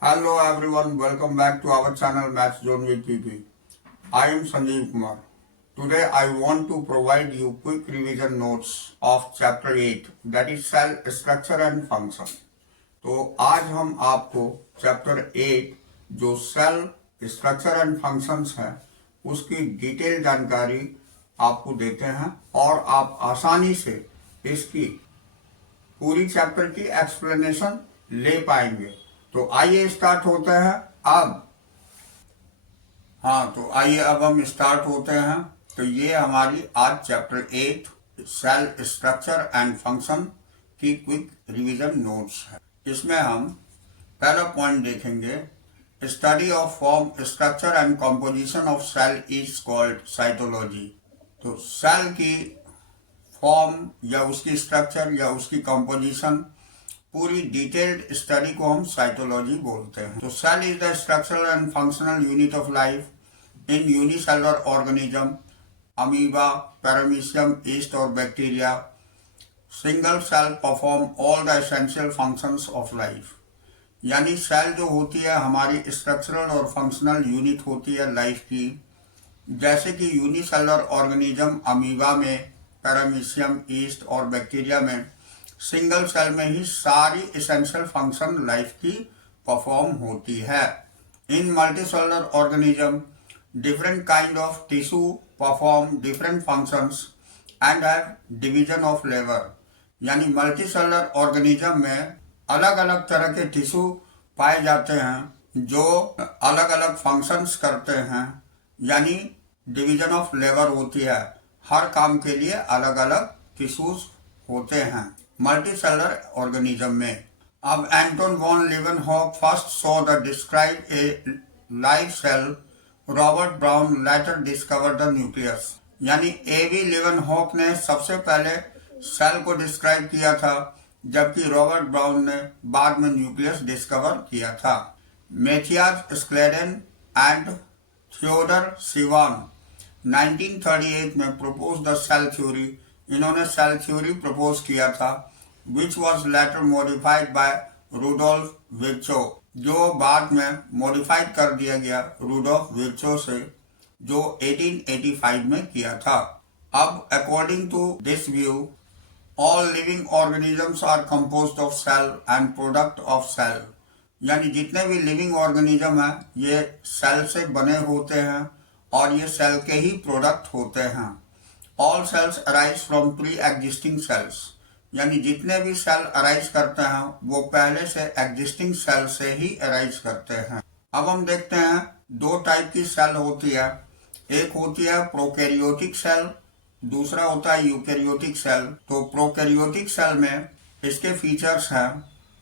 Hello everyone, welcome back to our channel Maths Zone with PP. I am Sanjeev Kumar. Today I want to provide you quick revision notes of chapter 8 that is cell structure and function. तो आज हम आपको chapter 8 जो cell structure and functions है उसकी detail जानकारी आपको देते हैं और आप आसानी से इसकी पूरी चैप्टर की एक्सप्लेनेशन ले पाएंगे। तो आइए स्टार्ट होते हैं अब। आइए अब हम स्टार्ट होते हैं। तो ये हमारी आज chapter 8 cell structure and function की क्विक रिवीजन नोट्स है। इसमें हम पहला पॉइंट देखेंगे, study of form structure and composition of cell is called cytology. तो सेल की फॉर्म या उसकी स्ट्रक्चर या उसकी कंपोजिशन पूरी डिटेल्ड स्टडी को हम साइटोलॉजी बोलते हैं। तो cell is the structural and functional unit of life in unicellular organism, amoeba, paramecium, yeast और bacteria. Single cell perform all the essential functions of life. यानी सेल जो होती है हमारी स्ट्रक्चरल और फंक्शनल यूनिट होती है लाइफ की। जैसे कि यूनिसेलुलर ऑर्गेनिज्म अमीबा में, पैरामीशियम, यीस्ट और बैक्टीरिया में सिंगल सेल में ही सारी एसेंशियल फंक्शन लाइफ की परफॉर्म होती है। In multicellular organism different kind of tissue perform different functions and have division of labour. यानी मल्टीसेलुलर ऑर्गेनिज्म में अलग अलग तरह के टिश्यू पाए जाते हैं जो अलग अलग फंक्शंस करते हैं, यानी डिवीजन ऑफ लेबर होती है। हर काम के लिए अलग अलग टिश्यूज होते हैं मल्टीसेलुलर ऑर्गेनिज्म में। अब Anton von Leeuwenhoek first saw the describe a live cell, Robert Brown later discover the nucleus. यानी एवी लीवेनहॉक ने सबसे पहले सेल को डिस्क्राइब किया था, जबकि रॉबर्ट ब्राउन ने बाद में न्यूक्लियस डिस्कवर किया था। Matthias Schleiden and Theodor Schwann 1938 में प्रपोज द सेल थ्योरी। इन्होंने सेल थ्योरी प्रपोज किया था, which was later modified by Rudolf Virchow, जो बाद में मॉडिफाइड कर दिया गया रूडोल्फ विर्चो से, जो 1885 में किया था। अब according to this view all living organisms are composed of cell and product of cell. यानी जितने भी लिविंग ऑर्गेनिज्म हैं ये सेल से बने होते हैं और ये सेल के ही प्रोडक्ट होते हैं। All cells arise from pre existing cells. यानी जितने भी सेल अराइज करते हैं वो पहले से एग्जिस्टिंग सेल से ही अराइज करते हैं। अब हम देखते हैं दो टाइप की सेल होती है। एक होती है प्रोकैरियोटिक सेल, दूसरा होता है यूकैरियोटिक सेल। तो प्रोकैरियोटिक सेल में इसके फीचर्स हैं,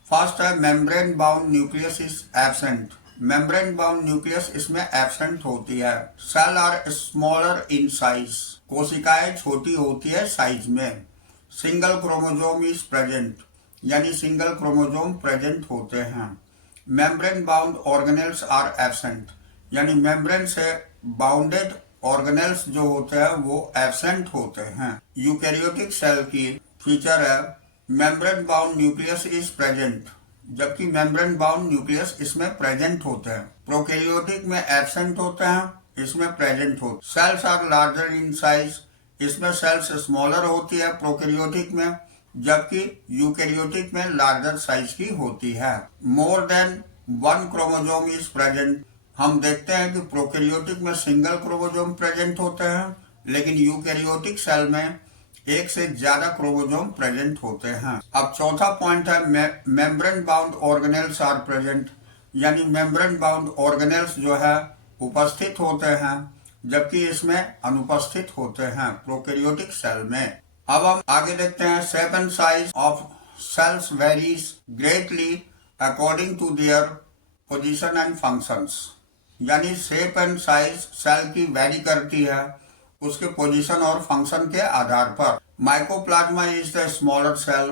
फर्स्ट है membrane bound nucleus is absent. Membrane bound nucleus इसमें एब्सेंट होती है। Cell are smaller in size, कोशिकाएं छोटी होती है साइज में। सिंगल क्रोमोजोम इज प्रेजेंट, यानी सिंगल क्रोमोजोम प्रेजेंट होते हैं। Membrane bound organelles are absent, यानी मेम्ब्रेन से बाउंडेड ऑर्गेनेल्स जो होते हैं वो एब्सेंट होते हैं। यूकैरियोटिक सेल की फीचर है membrane bound nucleus is present, जबकि मेम्ब्रेन बाउंड न्यूक्लियस इसमें प्रेजेंट होते हैं। प्रोकैरियोटिक में एब्सेंट होते हैं, इसमें प्रेजेंट होते। Cells are larger in size, इसमें सेल्स स्मॉलर होती है प्रोकैरियोटिक में, जबकि यूकैरियोटिक में लार्जर साइज की होती है। More than one chromosome is present. हम देखते हैं कि प्रोकैरियोटिक में सिंगल क्रोमोजोम प्रेजेंट होते हैं, लेकिन यूकैरियोटिक सेल में एक से ज्यादा क्रोमोजोम प्रेजेंट होते हैं। अब चौथा पॉइंट है membrane bound organelles are present, यानी मेम्ब्रेन बाउंड ऑर्गेनेल्स जो है उपस्थित होते हैं, जबकि इसमें अनुपस्थित होते हैं प्रोकैरियोटिक सेल में। अब हम आगे देखते हैं shape and size of cells varies greatly according to their position and functions. यानी शेप एंड साइज सेल की वेरी करती है उसके पोजीशन और फंक्शन के आधार पर। Mycoplasma is the smaller cell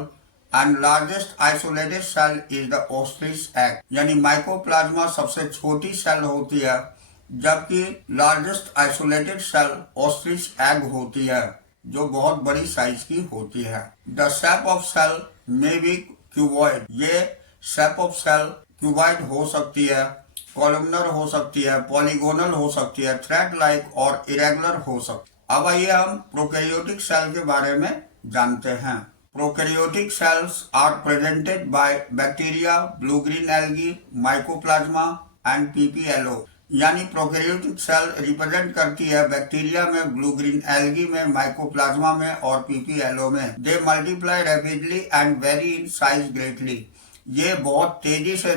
and largest isolated cell is the ostrich egg. यानी माइकोप्लाज्मा सबसे छोटी सेल होती है, जबकि largest isolated cell ostrich egg होती है। जो बहुत बड़ी साइज की होती है। द शेप ऑफ सेल में बी क्यूबॉइड, ये शेप ऑफ सेल क्यूबॉइड हो सकती है, कॉलमनर हो सकती है, पॉलीगोनल हो सकती है, थ्रेड लाइक और इरेगुलर हो सकती है। अब आइए हम प्रोकैरियोटिक सेल के बारे में जानते हैं। Prokaryotic cells are presented by bacteria, blue green algae, mycoplasma and PPLO. यानी प्रोकैरियोटिक सेल रिप्रेजेंट करती है बैक्टीरिया में, ब्लू ग्रीन एल्गी में, माइकोप्लाज्मा में और पीपीएलओ में। They multiply rapidly and vary in size greatly. ये बहुत तेजी से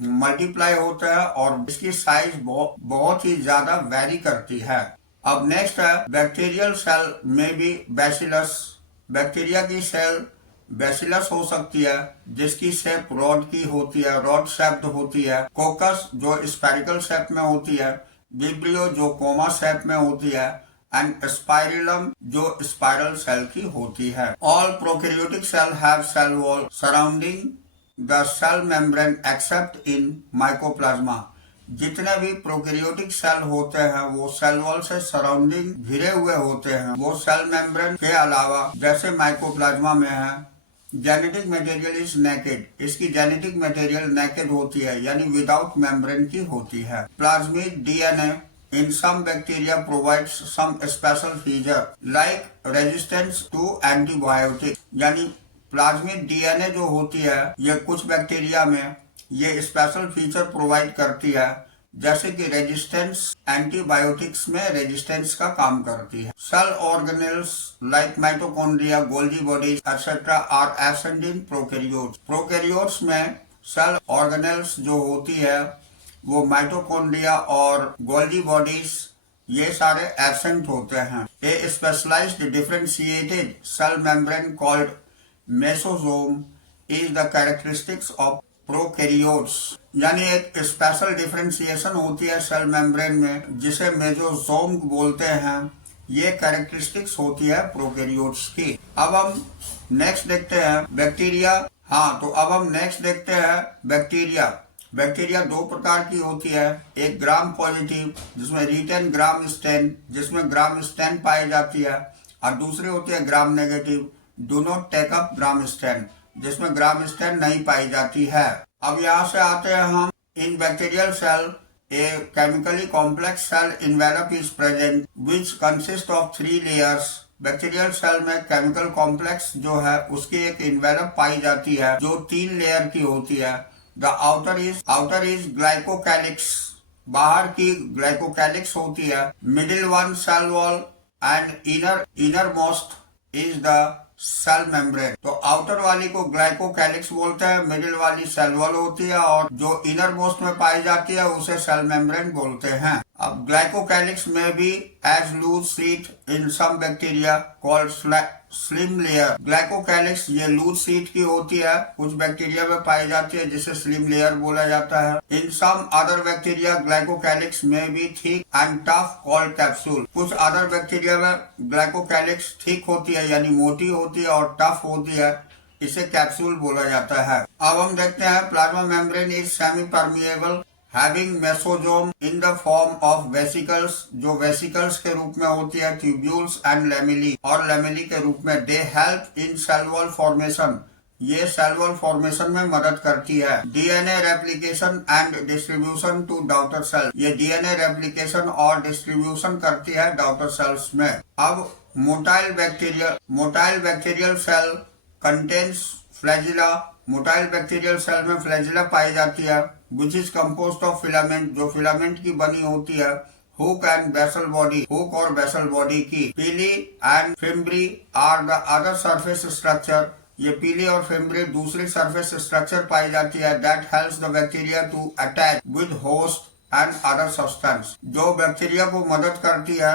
मल्टीप्लाई होता है और इसकी साइज बहुत ही ज्यादा वेरी करती है। अब नेक्स्ट है बैक्टीरियल सेल में भी बैसिलस। बैक्टीरिया की सेल बैसिलस हो सकती है जिसकी शेप रॉड की होती है, रॉड शेप्ड होती है। कोकस जो स्फेरिकल शेप में होती है, विब्रियो जो कोमा शेप में होती है एंड स्पाइरलम जो स्पाइरल सेल की होती है। All prokaryotic cell have cell wall surrounding the cell membrane except in mycoplasma. जितने भी प्रोकैरियोटिक सेल होते हैं वो सेल वॉल से सराउंडिंग घिरे हुए होते हैं, वो सेल मेम्ब्रेन के अलावा जैसे माइकोप्लाज्मा में है। जेनेटिक मटेरियल इज नेकेड, इसकी जेनेटिक मटेरियल नेकेड होती है यानी विदाउट मेम्ब्रेन की होती है। Plasmid DNA in some bacteria provides some special feature like resistance to antibiotic। यानी प्लाज्मिड डीएनए जो होती है ये कुछ बैक्टीरिया में ये स्पेशल फीचर प्रोवाइड करती है जैसे कि रेजिस्टेंस, एंटीबायोटिक्स में रेजिस्टेंस का काम करती है। Cell organelles like mitochondria, Golgi bodies etcetera are absent in prokaryotes. Prokaryotes में सेल ऑर्गेनेल्स जो होती है वो माइटोकॉन्ड्रिया और गोल्गी बॉडीज ये सारे एब्सेंट होते हैं। A specialised differentiated cell membrane called mesosome is the characteristics of prokaryotes. यानी एक स्पेशल डिफरेंशिएशन होती है सेल मेम्ब्रेन में जिसे मेसोसोम बोलते हैं। ये कैरेक्टरिस्टिक्स होती है प्रोकैरियोट्स की। अब हम नेक्स्ट देखते हैं बैक्टीरिया। हाँ, तो अब हम नेक्स्ट देखते हैं बैक्टीरिया। बैक्टीरिया दो प्रकार की होती है, एक ग्राम पॉजिटिव जिसमें रिटेन ग्राम स्टेन, जिसमें ग्राम स्टेन पाई जाती है, और दूसरी होती है gram negative, do not take up gram stain, जिसमें ग्राम स्टेन नहीं पाई जाती है। अब यहाँ से आते हैं हम in bacterial cell a chemically complex cell envelope is present which consist of 3 layers. Bacterial cell में केमिकल कॉम्प्लेक्स जो है उसकी एक इन्वेलप पाई जाती है जो 3 लेयर की होती है। The outer is glycocalyx, बाहर की ग्लाइकोकैलिक्स होती है। Middle one cell wall and innermost is the cell membrane. तो आउटर वाली को ग्लाइकोकैलिक्स बोलते हैं, मिडिल वाली सेल वॉल होती है और जो इनर मोस्ट में पाई जाती है उसे सेल मेम्ब्रेन बोलते हैं। अब ग्लाइकोकैलिक्स में भी as loose sheet in some bacteria called slime layer. Glycocalyx ये लूज शीट की होती है, कुछ बैक्टीरिया में पाई जाती है जिसे स्लिम लेयर बोला जाता है। इन सम अदर बैक्टीरिया ग्लाइकोकैलिक्स में भी thick and tough called capsule. कुछ अदर बैक्टीरिया में ग्लाइकोकैलिक्स थिक होती है यानी मोटी होती है और टफ होती है, इसे कैप्सूल बोला जाता है। अब हम देखते हैं plasma membrane is semi permeable having mesosome in the form of vesicles, जो वेसिकल्स के रूप में होती है, ट्यूब्यूल्स एंड लेमिली और लेमिली के रूप में। They help in cell wall formation, ये सेल वॉल फॉर्मेशन में मदद करती है। DNA replication and distribution to daughter cell, ये डीएनए रेप्लिकेशन और डिस्ट्रीब्यूशन करती है डॉटर सेल्स में। अब motile bacterial cell contains flagella, motile bacterial cell में फ्लैजिला पाई जाती है which is composed of filament, जो फिलामेंट की बनी होती है। Hook and basal body, hook और बेसल बॉडी की। Pili and fimbriae are the other surface structure, ये पीली और फिम्ब्री दूसरी सरफेस स्ट्रक्चर पाई जाती है that helps the bacteria to attach with host and other substance, जो बैक्टीरिया को मदद करती है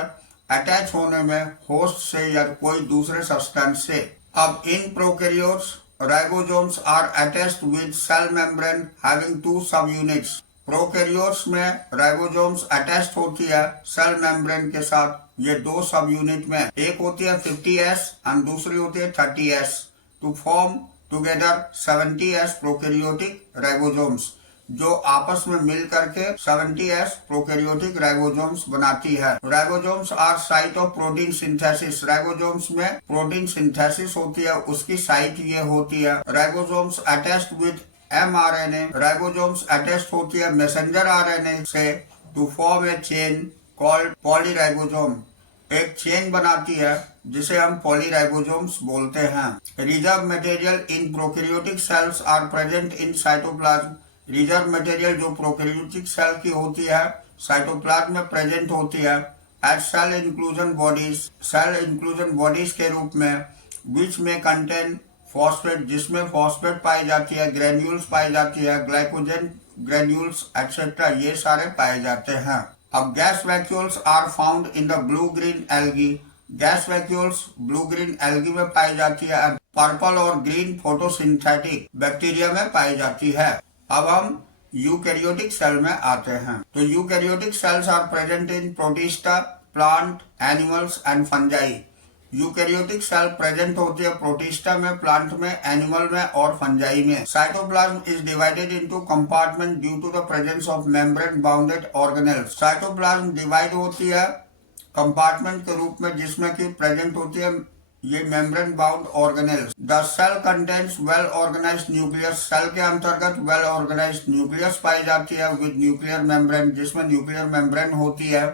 अटैच होने में होस्ट से या कोई दूसरे सब्सटेंस से। अब in prokaryotes ribosomes are attached with cell membrane having 2 subunits. Prokaryotes में राइबोसोम्स अटैच्ड होती है सेल मेम्ब्रेन के साथ, ये 2 सब यूनिट में, एक होती है 50S और दूसरी होती है 30S to form together 70S prokaryotic ribosomes. जो आपस में मिल करके 70s प्रोकैरियोटिक राइबोसोम्स बनाती है। Ribosomes are site of protein synthesis. Ribosomes में प्रोटीन सिंथेसिस होती है, उसकी साइट ये होती है। Ribosomes attached with mRNA। Ribosomes attached होती है मैसेंजर आरएनए से to form a chain called polyribosome. एक चेन बनाती है जिसे हम पॉलीराइबोसोम्स बोलते हैं। Reserve material in prokaryotic cells are present in cytoplasm. Reserve material जो प्रोकैरियोटिक सेल की होती है साइटोप्लाज्म में प्रेजेंट होती है as cell inclusion bodies. Cell inclusion bodies के रूप में विच में कंटेन फॉस्फेट, जिसमें फॉस्फेट पाई जाती है, ग्रेन्यूल्स पाई जाती है, ग्लाइकोजन ग्रेन्यूल्स एक्सेट्रा, ये सारे पाए जाते हैं। अब gas vacuoles are found in the blue green algae. Gas vacuoles blue green algae में पाई जाती है। पर्पल और ग्रीन फोटोसिंथेटिक बैक्टीरिया में पाई जाती है। अब हम यूकैरियोटिक सेल में आते हैं। तो eukaryotic cells are present in protista, plant, animals and fungi. Eukaryotic cell present होती है प्रोटिस्टा में, प्लांट में, एनिमल में और फंजाई में। Cytoplasm is divided into compartment due to the presence of membrane bounded organelles. Cytoplasm divide होती है compartment के रूप में जिसमें कि प्रेजेंट होती है ये membrane bound organelles. The cell contains well organised nucleus. Cell के अंतर्गत वेल ऑर्गेनाइज्ड न्यूक्लियस पाई जाती है विद न्यूक्लियर मेम्ब्रेन, जिसमें न्यूक्लियर मेम्ब्रेन होती है।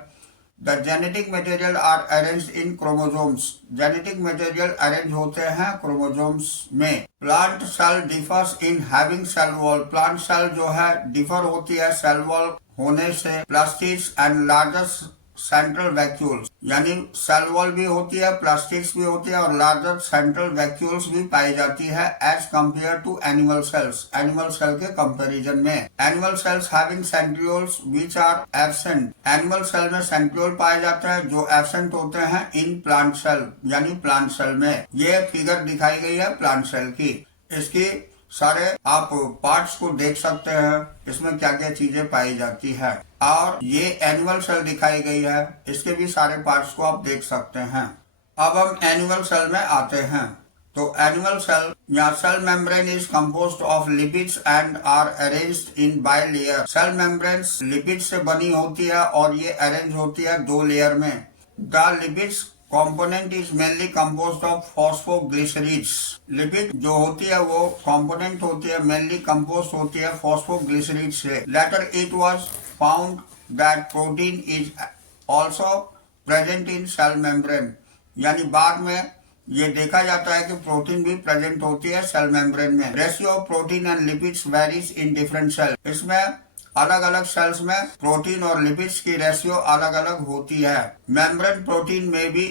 The genetic material are arranged in chromosomes. Genetic material arrange होते हैं क्रोमोसोम्स में। Plant cell differs in having cell wall. Plant cell जो है डिफर होती है सेल वॉल होने से। Plastids and larger central vacuoles, यानी सेल वॉल भी होती है, प्लास्टिड्स भी होती है और लार्जर सेंट्रल वैक्यूल्स भी पाई जाती है as compare to animal cells. Animal cell के कंपैरिजन में animal cells having centrioles which are absent. Animal cell में सेंट्रियोल पाए जाते हैं जो एब्सेंट होते हैं इन प्लांट सेल, यानी प्लांट सेल में। ये फिगर दिखाई गई है प्लांट सेल की। इसकी सारे आप पार्ट्स को देख सकते हैं, इसमें क्या क्या चीजें पाई जाती है। और ये एनिमल सेल दिखाई गई है, इसके भी सारे पार्ट्स को आप देख सकते हैं। अब हम एनिमल सेल में आते हैं। तो एनिमल सेल या cell membrane is composed of lipids and are arranged in bilayer. Cell membrane lipid से बनी होती है और ये अरेंज होती है 2 लेयर में। The lipids component is mainly composed of phosphoglycerides. Lipid जो होती है वो कंपोनेंट होती है मेनली कंपोज्ड होती है फॉस्फोग्लिसरीड से। Later it was found that protein is also present in cell membrane, यानी बाद में ये देखा जाता है कि प्रोटीन भी प्रेजेंट होती है सेल मेम्ब्रेन में। Ratio of protein and lipids varies in different cell. इसमें अलग अलग सेल्स में प्रोटीन और लिपिड्स की रेशियो अलग अलग होती है। मेम्ब्रेन प्रोटीन में भी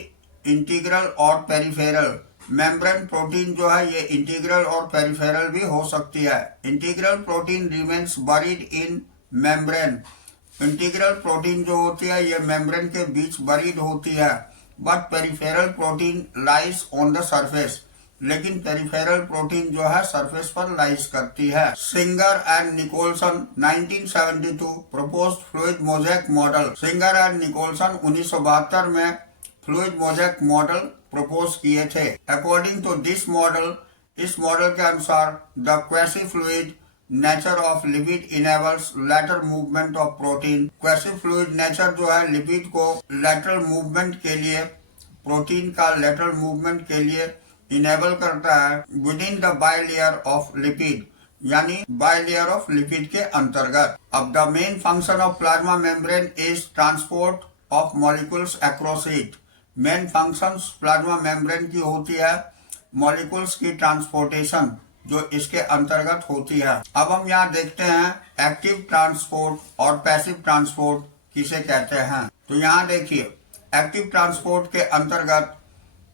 इंटीग्रल और पेरिफेरल। मेम्ब्रेन प्रोटीन जो है ये इंटीग्रल और पेरिफेरल भी हो सकती है। इंटीग्रल प्रोटीन रिमेन्स बरीड इन मेम्ब्रेन। इंटीग्रल प्रोटीन जो होती है ये मेम्ब्रेन के बीच बरीड होती है। But peripheral protein lies on the surface, लेकिन पेरिफेरल प्रोटीन जो है सरफेस पर लाइज करती है। Singer and Nicolson 1972 proposed fluid mosaic model. Singer and Nicolson 1972 में फ्लूइड मोज़ेक मॉडल प्रपोज किए थे। अकॉर्डिंग टू दिस मॉडल, इस मॉडल के अनुसार the quasi fluid nature of lipid enables lateral movement of protein. Quasi fluid nature जो है lipid को lateral movement के लिए, प्रोटीन का लेटरल मूवमेंट के लिए इनेबल करता है with in the bilayer of lipid, यानी बाइलेयर ऑफ लिपिड के अंतर्गत। अब the main function of plasma membrane is transport of molecules across it. Main function plasma membrane की होती है मॉलिक्यूल्स की ट्रांसपोर्टेशन जो इसके अंतर्गत होती है। अब हम यहाँ देखते हैं एक्टिव ट्रांसपोर्ट और पैसिव ट्रांसपोर्ट किसे कहते हैं। तो यहाँ देखिए एक्टिव ट्रांसपोर्ट के अंतर्गत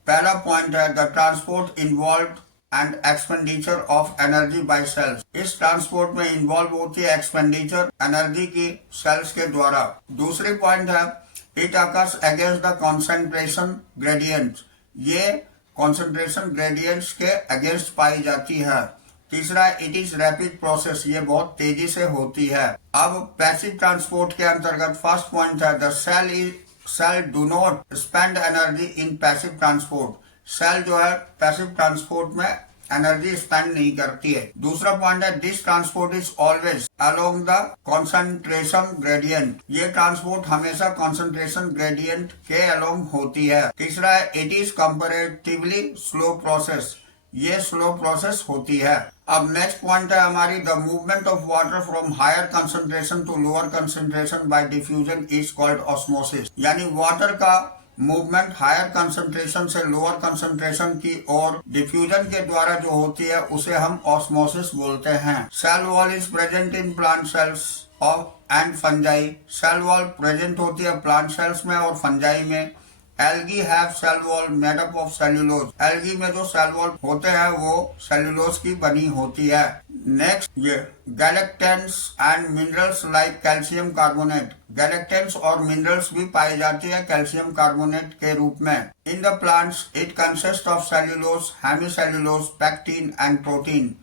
पहला पॉइंट है the transport involve and expenditure of energy by cells. इस ट्रांसपोर्ट में इन्वॉल्व होती है एक्सपेंडिचर एनर्जी की सेल्स के द्वारा। दूसरी पॉइंट है it occurs against the concentration gradient. ये कंसंट्रेशन ग्रेडियंट्स के अगेंस्ट पाई जाती है। तीसरा इट इज रैपिड प्रोसेस, ये बहुत तेजी से होती है। अब पैसिव ट्रांसपोर्ट के अंतर्गत फर्स्ट पॉइंट है the cell do not spend energy in passive transport. Cell जो है पैसिव ट्रांसपोर्ट में एनर्जी स्पेंड नहीं करती है। दूसरा पॉइंट है this transport is always along the concentration gradient. ये ट्रांसपोर्ट हमेशा कॉन्सेंट्रेशन ग्रेडियंट के अलोंग होती है। तीसरा है it is comparatively slow process. ये स्लो प्रोसेस होती है। अब नेक्स्ट पॉइंट है हमारी the movement of water from higher concentration to lower concentration by diffusion is called osmosis. यानी वाटर का मूवमेंट हायर कंसंट्रेशन से लोअर कंसंट्रेशन की ओर डिफ्यूजन के द्वारा जो होती है उसे हम ऑस्मोसिस बोलते हैं। Cell wall is present in plant cells of and fungi. Cell wall present होती है प्लांट सेल्स में और फंजाई में। Algae have cell wall made up of cellulose. Algae में जो सेल वॉल होते हैं वो सेल्यूलोज की बनी होती है। नेक्स्ट ये गैलेक्टेंस and minerals like calcium carbonate. गैलेक्टेंस और मिनरल्स भी पाई जाती है कैल्शियम कार्बोनेट के रूप में। In the plants it consist of cellulose, hemicellulose, pectin and protein.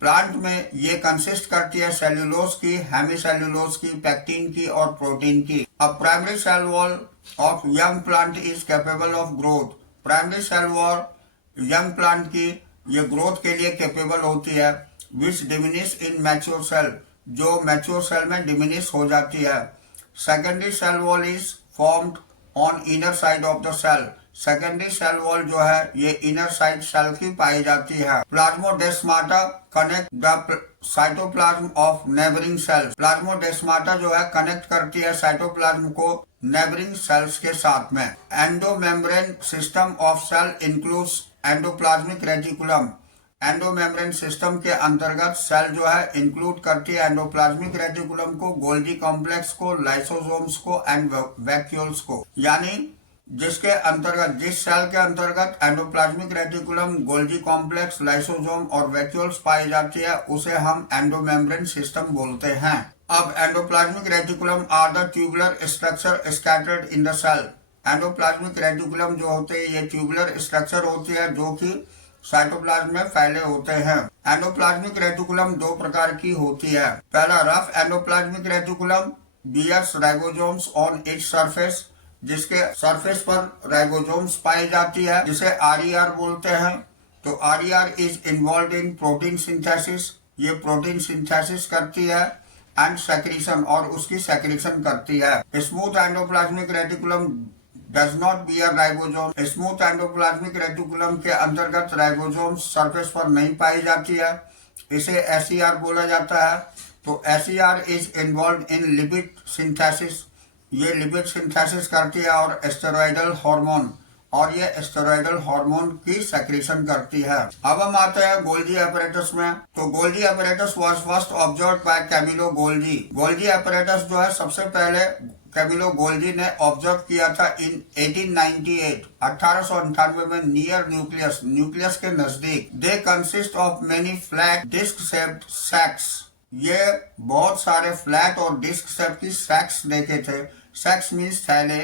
Plant में ये कंसिस्ट करती है सेल्यूलोज की, हेमीसेल्यूलोज की, पैक्टिन की और प्रोटीन की। अब primary cell wall of young plant is capable of growth. Primary cell wall young plant की ये ग्रोथ के लिए कैपेबल होती है। Which diminish in mature cell, जो मैच्योर सेल में डिमिनिश हो जाती है। Secondary cell wall is formed on inner side of the cell. Secondary cell wall जो है ये इनर साइड सेल की पाई जाती है। Plasmodesmata connect the cytoplasm of neighbouring cell. Plasmodesmata जो है कनेक्ट करती है साइटोप्लाज्म को नेबरिंग सेल्स के साथ में। Endomembrane system of cell includes endoplasmic reticulum. Endomembrane system के अंतर्गत सेल जो है इंक्लूड करती है एंडोप्लाज्मिक रेटिकुलम को, गोल्गी कॉम्प्लेक्स को, लाइसोसोम्स को एंड वैक्यूल्स को। यानी जिसके अंतर्गत जिस सेल के अंतर्गत endoplasmic reticulum, Golgi complex, lysosome और वैक्यूल्स पाई जाती है उसे हम एंडोमेम्ब्रेन सिस्टम बोलते हैं। अब endoplasmic reticulum are the tubular structure scattered in the cell. Endoplasmic reticulum जो होते हैं ये ट्यूबुलर स्ट्रक्चर होती है जो कि साइटोप्लाज्म में फैले होते हैं। एंडोप्लाज्मिक रेटिकुलम दो प्रकार की होती है। पहला rough endoplasmic reticulum bears ribosomes on its surface, जिसके सरफेस पर राइबोसोम्स पाई जाती है, जिसे आरईआर बोलते हैं। तो RER is involve in protein synthesis. ये प्रोटीन सिंथेसिस करती है एंड सेक्रीशन, और उसकी सेक्रीशन करती है। Smooth endoplasmic reticulum does not bear ribosome. Smooth endoplasmic reticulum के अंतर्गत राइबोसोम सरफेस पर नहीं पाई जाती है, इसे एसईआर बोला जाता है। तो SER is involve in lipid synthesis. ये लिपिड सिंथेसिस करती है और स्टेरॉयडल हार्मोन, और ये स्टेरॉयडल हार्मोन की सेक्रेशन करती है। अब हम आते हैं गोल्गी एपरेटस में। तो Golgi apparatus was first observed by Camillo Golgi. Golgi apparatus जो है सबसे पहले कैमिलो गोल्गी ने ऑब्जर्व किया था इन 1898 1898 में नियर न्यूक्लियस, न्यूक्लियस के नजदीक। They consist of many flat disc shaped sacs. ये बहुत सारे फ्लैट और डिस्क शेप की सैक्स देखे थे। सैक्स मीन्स थैले,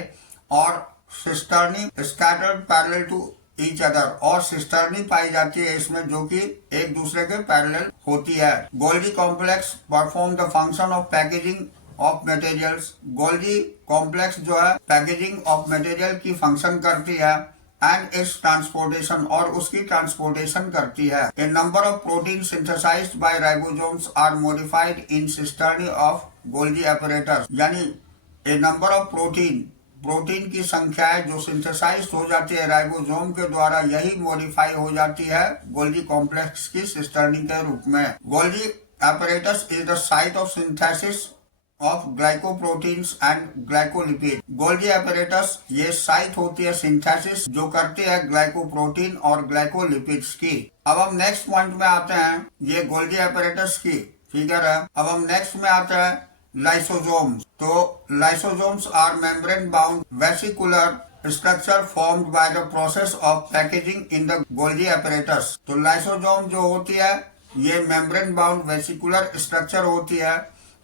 और cisternae scattered parallel to each other, और सिस्टर्नी पाई जाती है इसमें जो कि एक दूसरे के पैरेलल होती है। Golgi complex perform the function of packaging of materials. Golgi complex जो है पैकेजिंग ऑफ मटेरियल की फंक्शन करती है एंड इट्स ट्रांसपोर्टेशन, और उसकी ट्रांसपोर्टेशन करती है। A number of protein synthesised by ribosomes are modified in cisternae of Golgi apparatus. यानी ए नंबर ऑफ प्रोटीन की संख्या है जो सिंथेसाइज हो जाती है राइबोसोम के द्वारा, यही मॉडिफाई हो जाती है गोल्गी कॉम्प्लेक्स की सिस्टर्नी के रूप में। Golgi apparatus is the site of synthesis of glycoproteins and glycolipid. Golgi apparatus ये साइट होती है सिंथेसिस जो करती है ग्लाइकोप्रोटीन और ग्लाइकोलिपिड्स की। अब हम नेक्स्ट पॉइंट में आते हैं, ये गोल्गी एपरेटस की फिगर है। अब हम नेक्स्ट में आते हैं लाइसोसोम्स। तो lysosomes are membrane bound vesicular structure formed by the process of packaging in the Golgi apparatus. तो लाइसोसोम जो होती है ये मेम्ब्रेन बाउंड वेसिकुलर स्ट्रक्चर होती है,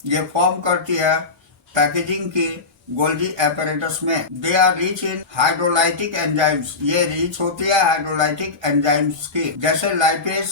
ये फॉर्म करती है पैकेजिंग की गोल्गी एपरेटस में। They are rich in hydrolytic enzymes. ये रिच होती है हाइड्रोलाइटिक एंजाइम्स की, जैसे lipase,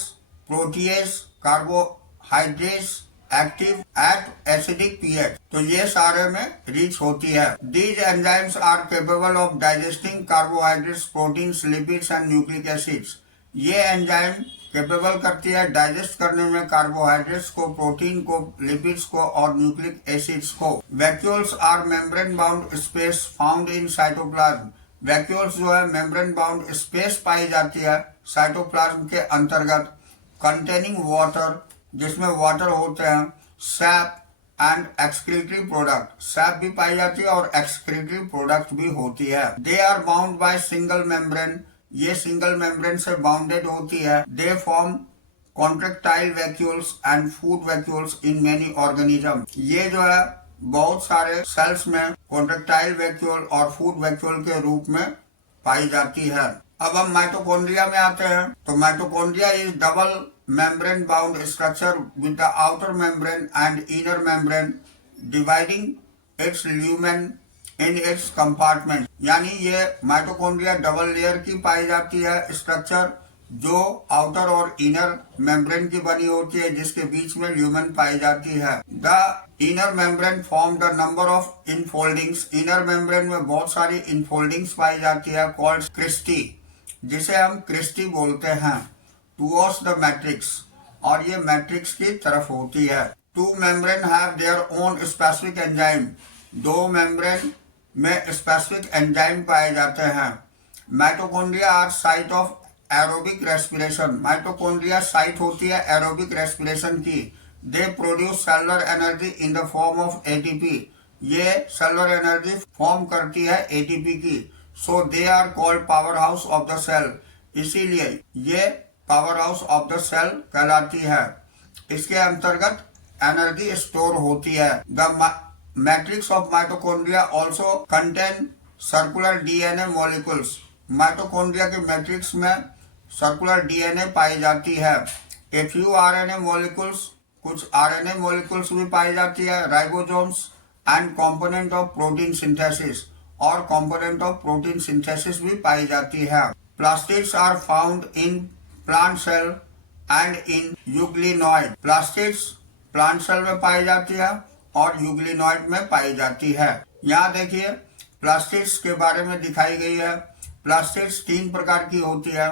protease, carbohydrates active at acidic pH. तो ये सारे में रिच होती है। These enzymes are capable of digesting carbohydrates, proteins, lipids and nucleic acids. ये एंजाइम कैपेबल करती है डाइजेस्ट करने में कार्बोहाइड्रेट्स को, प्रोटीन को, लिपिड्स को और न्यूक्लिक एसिड्स को। Vacuoles are membrane bound space found in cytoplasm. Vacuoles जो है मेम्ब्रेन बाउंड स्पेस पाई जाती है साइटोप्लाज्म के अंतर्गत, कंटेनिंग वाटर, जिसमें वाटर होते हैं, SAP and excretory product, SAP भी पाई जाती है और एक्सक्रीटरी प्रोडक्ट भी होती है। They are bound by single membrane, ये सिंगल मेम्ब्रेन से बाउंडेड होती है। They form contractile vacuoles and food vacuoles in many organism. ये जो है बहुत सारे सेल्स में कॉन्ट्रेक्टाइल वैक्यूल और फूड वैक्यूल के रूप में पाई जाती है। अब हम माइटोकॉन्ड्रिया में आते हैं। तो mitochondria is double membrane bound structure with the outer membrane and inner membrane dividing its lumen in its compartment। यानी ये माइटोकॉन्ड्रिया डबल लेयर की पाई जाती है स्ट्रक्चर, जो आउटर और इनर मेम्ब्रेन की बनी होती है, जिसके बीच में ल्यूमेन पाई जाती है। The inner membrane form the number of infoldings. Inner membrane में बहुत सारी इनफोल्डिंग्स पाई जाती है, कॉल्ड क्रिस्टी, जिसे हम क्रिस्टी बोलते हैं, टुवर्ड्स द मैट्रिक्स, और ये मैट्रिक्स की तरफ होती है। Two membrane have their own specific enzyme. दो मेम्ब्रेन में स्पेसिफिक एंजाइम पाए जाते हैं। Mitochondria are site of aerobic respiration. Mitochondria site होती है एरोबिक रेस्पिरेशन की। They produce cellular energy in the form of ATP. ये सेलुलर एनर्जी फॉर्म करती है एटीपी की। So they are called power house of the cell. इसीलिए ये power house of the cell कहलाती है। इसके अंतर्गत एनर्जी स्टोर होती है। The matrix of mitochondria also contain circular DNA molecules. Mitochondria के मैट्रिक्स में सर्कुलर डीएनए पाई जाती है। ए फ्यू आरएनए मॉलिक्यूल्स, कुछ आरएनए मॉलिक्यूल्स भी पाई जाती है। Ribosomes and component of protein synthesis, और कंपोनेंट ऑफ प्रोटीन सिंथेसिस भी पाई जाती है। Plastids are found in plant cell and in euglenoid. Plastids plant cell में पाई जाती है और यूग्लिनॉइड में पाई जाती है। यहाँ देखिए प्लास्टिड्स के बारे में दिखाई गई है। प्लास्टिड्स तीन प्रकार की होती है।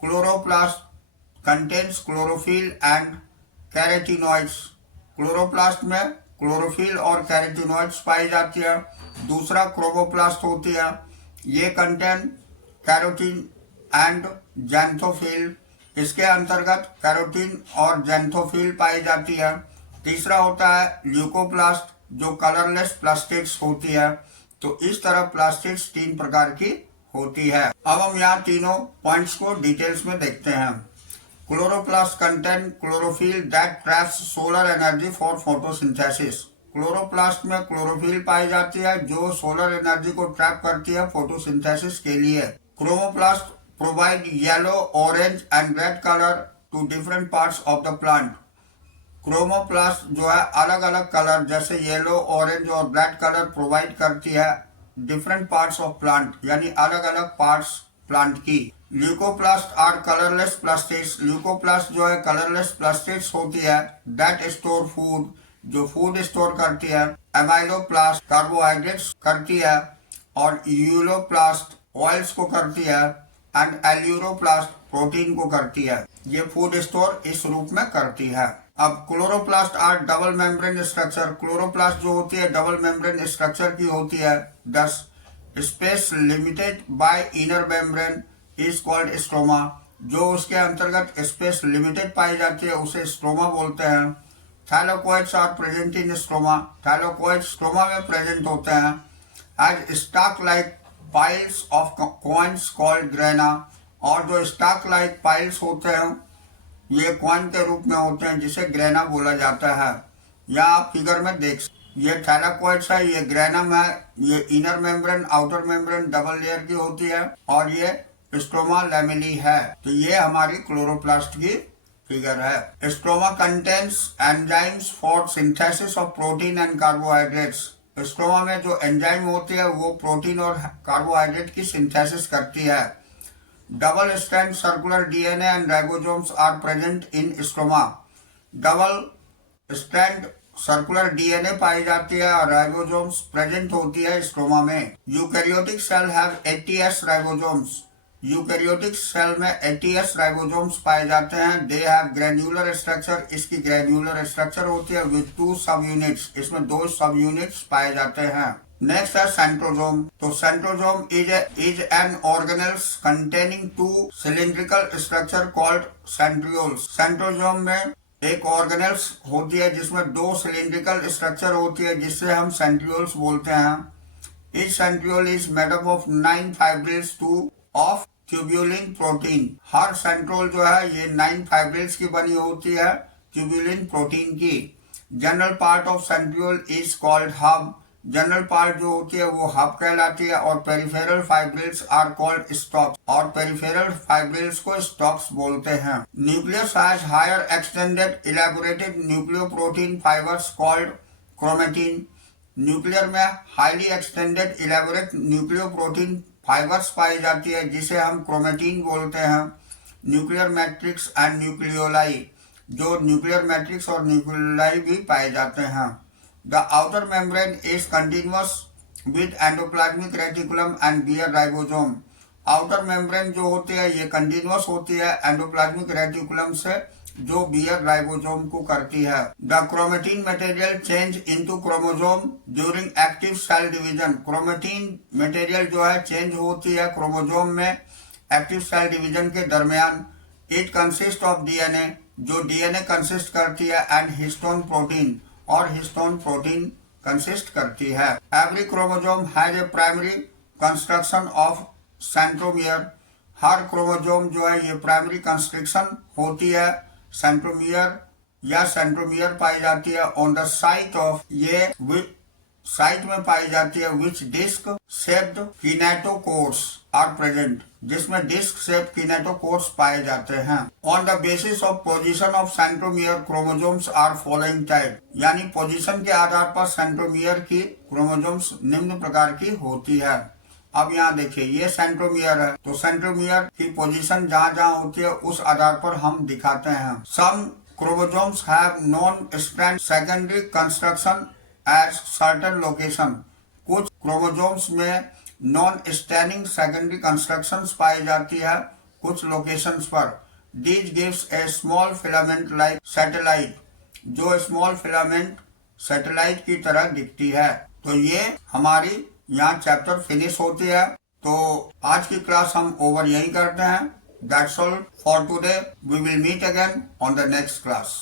Chloroplast contains chlorophyll and carotenoids. Chloroplast में क्लोरोफिल और कैरोटीनॉइड्स पाई जाती है। दूसरा क्रोमोप्लास्ट होती है, ये कंटेन कैरोटीन एंड जैंथोफिल। इसके अंतर्गत कैरोटीन और जैंथोफिल पाई जाती है। तीसरा होता है ल्यूकोप्लास्ट, जो कलरलेस प्लास्टिड्स होती है। तो इस तरह प्लास्टिड्स तीन प्रकार की होती है। अब हम यहाँ तीनों पॉइंट्स को डिटेल्स में देखते हैं। Chloroplast contain chlorophyll that traps solar energy for photosynthesis. Chloroplast में क्लोरोफिल पाई जाती है जो सोलर एनर्जी को ट्रैप करती है फोटोसिंथेसिस के लिए। Chromoplast provide yellow, orange and red colour to different parts of the plant. Chromoplast जो है अलग अलग कलर जैसे येलो, ऑरेंज और रेड कलर प्रोवाइड करती है डिफरेंट पार्ट्स ऑफ प्लांट, यानी अलग अलग पार्ट्स प्लांट की। Leucoplast are colourless plastids. Leucoplast जो है कलरलेस प्लास्टिड्स होती है दैट स्टोर फूड, जो फूड स्टोर करती है। एमाइलोप्लास्ट कार्बोहाइड्रेट्स करती है, और यूरोप्लास्ट ऑयल्स को करती है, एंड एल्यूरोप्लास्ट प्रोटीन को करती है। ये फूड स्टोर इस रूप में करती है। अब chloroplast are double membrane structure. Chloroplast जो होती है डबल मेम्ब्रेन स्ट्रक्चर की होती है। दस space limited by inner membrane is called stroma. जो उसके अंतर्गत स्पेस लिमिटेड पाई जाती है उसे स्ट्रोमा बोलते हैं। Thylakoids are present in stroma. Thylakoids stroma में प्रेजेंट होते हैं as stack like piles of coins called grana. और जो स्टॉक लाइक पाइल्स होते हैं ये कॉइन के रूप में होते हैं जिसे ग्रेना बोला जाता है। यहाँ आप फिगर में देख सकते, ये थैलाकोइड्स है, ये ग्रेनम है, ये inner membrane outer membrane double layer की होती है, और ये स्ट्रोमा लैमेली है। तो ये हमारी क्लोरोप्लास्ट की फिगर है। Stroma contains enzymes for synthesis of protein and carbohydrates. Stroma में जो एंजाइम होती है वो प्रोटीन और कार्बोहाइड्रेट की सिंथेसिस करती है। Double strand circular DNA and ribosomes are present in stroma. Double strand circular DNA पाई जाती है और राइबोसोम्स प्रेजेंट होती है स्ट्रोमा में। Eukaryotic cell have 80s ribosomes. Eukaryotic cell में 80s राइबोसोम्स पाए जाते हैं। दे हैव ग्रैन्युलर स्ट्रक्चर, इसकी ग्रैन्युलर स्ट्रक्चर होती है विद 2 सब यूनिट्स, इसमें 2 सब यूनिट्स पाए जाते हैं। नेक्स्ट है सेंट्रोजोम। तो centrosome is an organelles containing 2 cylindrical structure called centrioles. Centrosome में एक ऑर्गेनेल्स होती है जिसमें 2 सिलिंड्रिकल स्ट्रक्चर होती है जिससे हम सेंट्रियोल्स बोलते हैं। Each centriole is made up of 9 fibrils of tubulin protein. हर सेंट्रोल जो है ये 9 फाइब्रिल्स की बनी होती है ट्यूब्यूलिन प्रोटीन की। General part of centriole is called hub. General part जो होती है वो हब कहलाती है और peripheral fibrils are called stops, और पेरिफेरल फाइब्रिल्स को स्टॉप्स बोलते हैं। Nucleus has highly extended elaborated nucleoprotein fibres called chromatin. Nuclear में highly extended elaborate nucleoprotein fibres पाई जाती है जिसे हम क्रोमेटिन बोलते हैं। न्यूक्लियर मैट्रिक्स एंड न्यूक्लियोलाई, जो न्यूक्लियर मैट्रिक्स और न्यूक्लियोलाई भी पाए जाते हैं। The outer membrane is continuous with endoplasmic reticulum and bear ribosome. Outer membrane जो होती है ये कंटिन्यूअस होती है एंडोप्लाज्मिक रेटिकुलम से, जो बियर राइबोसोम को करती है। The chromatin material change into chromosome during active cell division. Chromatin material जो है चेंज होती है क्रोमोसोम में एक्टिव सेल डिवीजन के दरमियान। इट कंसिस्ट ऑफ डीएनए, जो डीएनए कंसिस्ट करती है, एंड हिस्टोन प्रोटीन, और हिस्टोन प्रोटीन कंसिस्ट करती है। Every chromosome has a primary constriction of centromere. Her chromosome जो है ये प्राइमरी कंस्ट्रक्शन होती है सेंट्रोमियर या सेंट्रोमियर पाई जाती है ऑन द साइट ऑफ, ये साइट में पाई जाती है which disc shaped kinetochores are present, जिसमें डिस्क शेप किनेटोकोर्स पाए जाते हैं। On the basis of position of centromere chromosomes are following type, यानी पोजीशन के आधार पर सेंट्रोमियर की क्रोमोसोम्स निम्न प्रकार की होती है। अब यहाँ देखिए ये सेंट्रोमियर है, तो सेंट्रोमियर की पोजीशन जहाँ जहाँ होती है उस आधार पर हम दिखाते हैं। Some chromosomes have non strand secondary construction at certain location. कुछ क्रोमोसोम्स में नॉन स्टैंडिंग सेकेंडरी कंस्ट्रक्शंस पाई जाती है कुछ लोकेशंस पर। This gives a small filament like satellite, जो स्मॉल फिलामेंट सैटेलाइट की तरह दिखती है। तो ये हमारी यहाँ चैप्टर फिनिश होती है। तो आज की क्लास हम ओवर यही करते हैं। That's all for today. We will meet again on the next class.